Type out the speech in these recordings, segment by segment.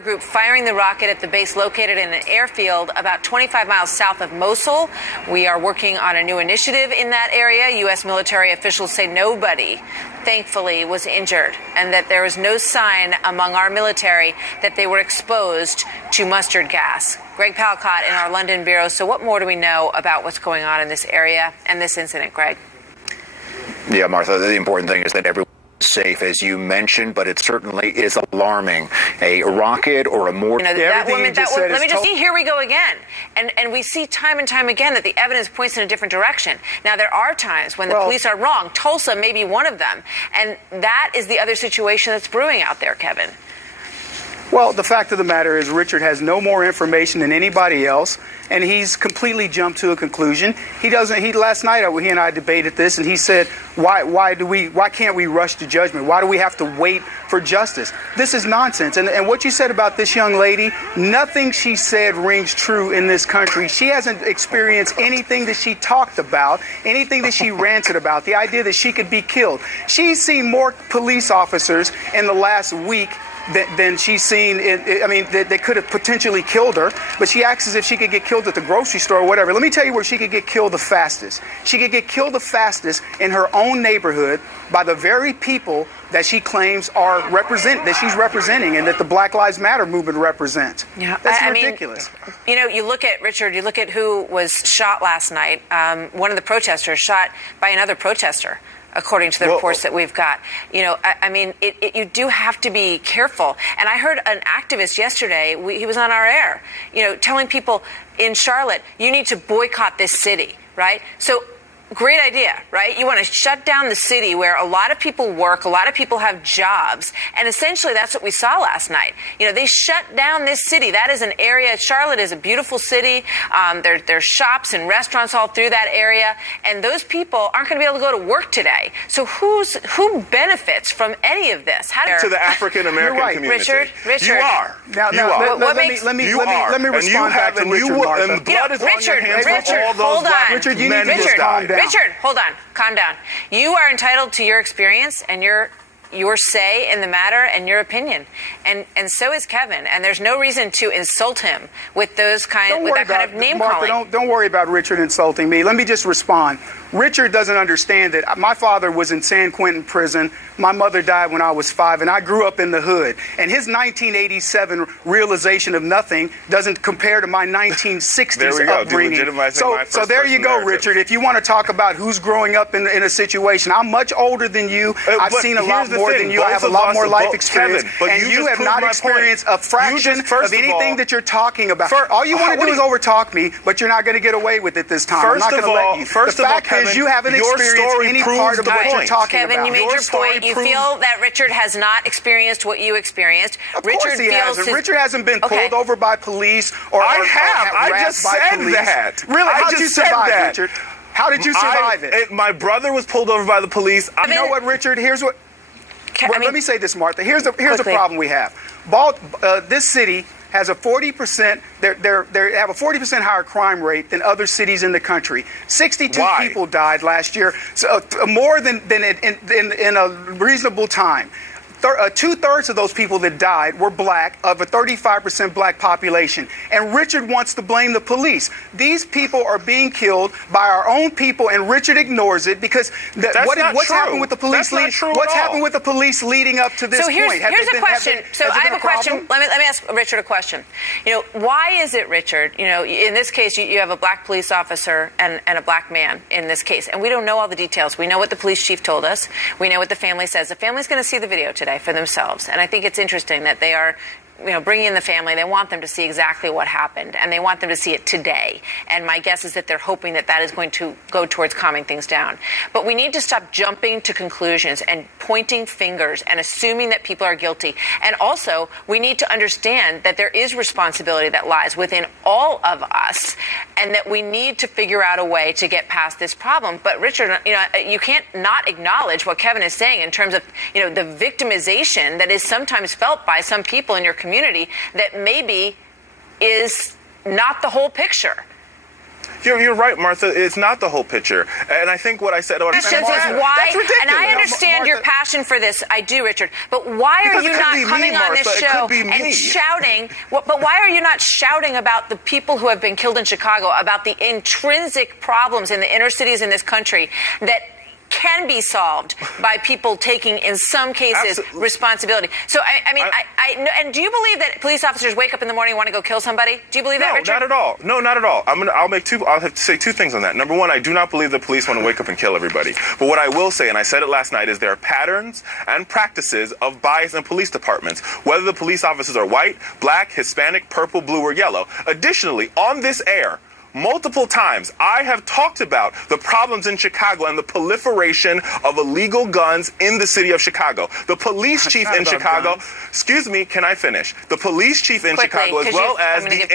Group firing the rocket at the base located in an airfield about 25 miles south of Mosul. We are working on a new initiative in that area. U.S. military officials say nobody, thankfully, was injured and that there was no sign among our military that they were exposed to mustard gas. Greg Palcott in our London bureau. So what more do we know about what's going on in this area and this incident, Greg? Yeah, Martha, the important thing is that everyone safe, as you mentioned, but it certainly is alarming. A rocket or a mortar. You know, that woman, let me just see, here we go again. And we see time and time again that the evidence points in a different direction. Now, there are times when the police are wrong. Tulsa may be one of them. And that is the other situation that's brewing out there, Kevin. Well, the fact of the matter is Richard has no more information than anybody else, and he's completely jumped to a conclusion. Last night he and I debated this, and he said, why can't we rush to judgment? Why do we have to wait for justice? This is nonsense. And what you said about this young lady, nothing she said rings true in this country. She hasn't experienced anything that she talked about, anything that she ranted about, the idea that she could be killed. She's seen more police officers in the last week than she's seen. They could have potentially killed her, but she asks as if she could get killed at the grocery store or whatever. Let me tell you where she could get killed the fastest. She could get killed the fastest in her own neighborhood by the very people that she claims that she's representing and that the Black Lives Matter movement represents. Yeah, that's ridiculous. You know, you look at, Richard, you look at who was shot last night. One of the protesters shot by another protester, according to the reports that we've got. You know, you do have to be careful. And I heard an activist yesterday, he was on our air, you know, telling people in Charlotte, you need to boycott this city, right? So great idea, right? You want to shut down the city where a lot of people work, a lot of people have jobs, and essentially that's what we saw last night. You know, they shut down this city. That is an area. Charlotte is a beautiful city. There's shops and restaurants all through that area, and those people aren't going to be able to go to work today. So who benefits from any of this? To the African American community. Richard, you are. Let me respond back to Richard. Hold on. Richard, you need to calm down. Richard, hold on. Calm down. You are entitled to your experience and your say in the matter and your opinion. And so is Kevin. And there's no reason to insult him with that kind of name calling. Don't worry about Richard insulting me. Let me just respond. Richard doesn't understand that my father was in San Quentin prison. My mother died when I was 5, and I grew up in the hood. And his 1987 realization of nothing doesn't compare to my 1960s upbringing. So there you go, Richard. If you want to talk about who's growing up in a situation, I'm much older than you. I've seen a lot more than you. I have a lot more life experience. And you have not experienced a fraction of anything that you're talking about. All you want to do is overtalk me, but you're not going to get away with it this time. I'm not going to let you. The fact is you haven't experienced any part of what you're talking about. Kevin, you made your point. You feel that Richard has not experienced what you experienced. Of course he hasn't. Richard hasn't been pulled over by police or I just said that. Really? How did you survive, Richard? How did you survive it? My brother was pulled over by the police. You know what, Richard? Here's what. Let me say this, Martha. Here's the problem we have. This city has a 40%. They have a 40% higher crime rate than other cities in the country. 62 people died last year, so more than in a reasonable time. 2/3 of those people that died were black, of a 35% black population. And Richard wants to blame the police. These people are being killed by our own people, and Richard ignores it because what's happened with the police? What's happened with the police leading up to this point? So here's a question. I have a question. Let me ask Richard a question. You know, why is it, Richard? You know, in this case, you have a black police officer and a black man in this case, and we don't know all the details. We know what the police chief told us. We know what the family says. The family's going to see the video today for themselves. And I think it's interesting that they are, bringing in the family. They want them to see exactly what happened, and they want them to see it today. And my guess is that they're hoping that is going to go towards calming things down. But we need to stop jumping to conclusions and pointing fingers and assuming that people are guilty. And also, we need to understand that there is responsibility that lies within all of us, and that we need to figure out a way to get past this problem. But Richard, you can't not acknowledge what Kevin is saying in terms of, the victimization that is sometimes felt by some people in your community that maybe is not the whole picture. You're right, Martha. It's not the whole picture. And I think what I said about Questions is why, that's ridiculous. and I understand your passion for this. I do, Richard. But why are Because you it could not be me, coming on this Martha. It show could be me. and shouting? But why are you not shouting about the people who have been killed in Chicago, about the intrinsic problems in the inner cities in this country that can be solved by people taking, in some cases, responsibility? So, I mean, and do you believe that police officers wake up in the morning and want to go kill somebody? Do you believe that, Richard? No, not at all. No, not at all. I'll have to say two things on that. Number one, I do not believe that police want to wake up and kill everybody. But what I will say, and I said it last night, is there are patterns and practices of bias in police departments, whether the police officers are white, black, Hispanic, purple, blue, or yellow. Additionally, on this air, multiple times, I have talked about the problems in Chicago and the proliferation of illegal guns in the city of Chicago. The police chief in Chicago, excuse me, can I finish? The police chief in Chicago, as well as the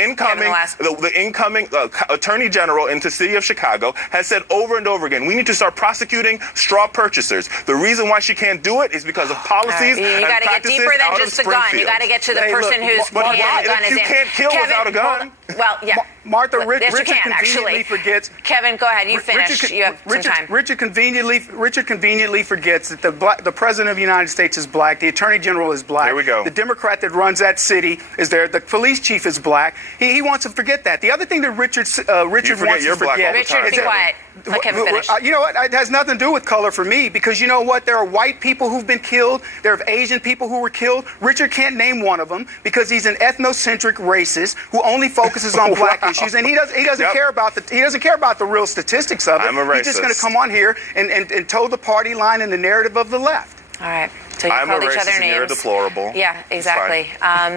incoming attorney general into the city of Chicago, has said over and over again, we need to start prosecuting straw purchasers. The reason why she can't do it is because of policies and You got to get deeper than just the gun. You got to get to the person whose hand the gun is in. You can't kill without a gun. Well, yeah. Martha, Yes, you Richard can, conveniently actually. forgets. Kevin, go ahead. You finish. You have some time. Richard conveniently forgets that the president of the United States is black. The attorney general is black. There we go. The Democrat that runs that city is there. The police chief is black. He wants to forget that. The other thing that Richard wants to forget. Richard, be quiet. Let Kevin finish. You know what? It has nothing to do with color for me, because you know what? There are white people who've been killed. There are Asian people who were killed. Richard can't name one of them because he's an ethnocentric racist who only focuses on black issues, and he doesn't care about the real statistics of it. I'm a racist. He's just going to come on here and toe the party line and the narrative of the left. All right. So you I'm called a each racist other and names. you're deplorable. Yeah, exactly.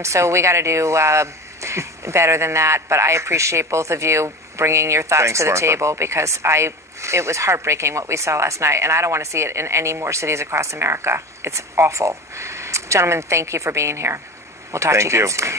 So we got to do better than that. But I appreciate both of you bringing your thoughts Thanks, to the Martha. table, because it was heartbreaking what we saw last night, and I don't want to see it in any more cities across America. It's awful. Gentlemen, thank you for being here. We'll talk to you again soon.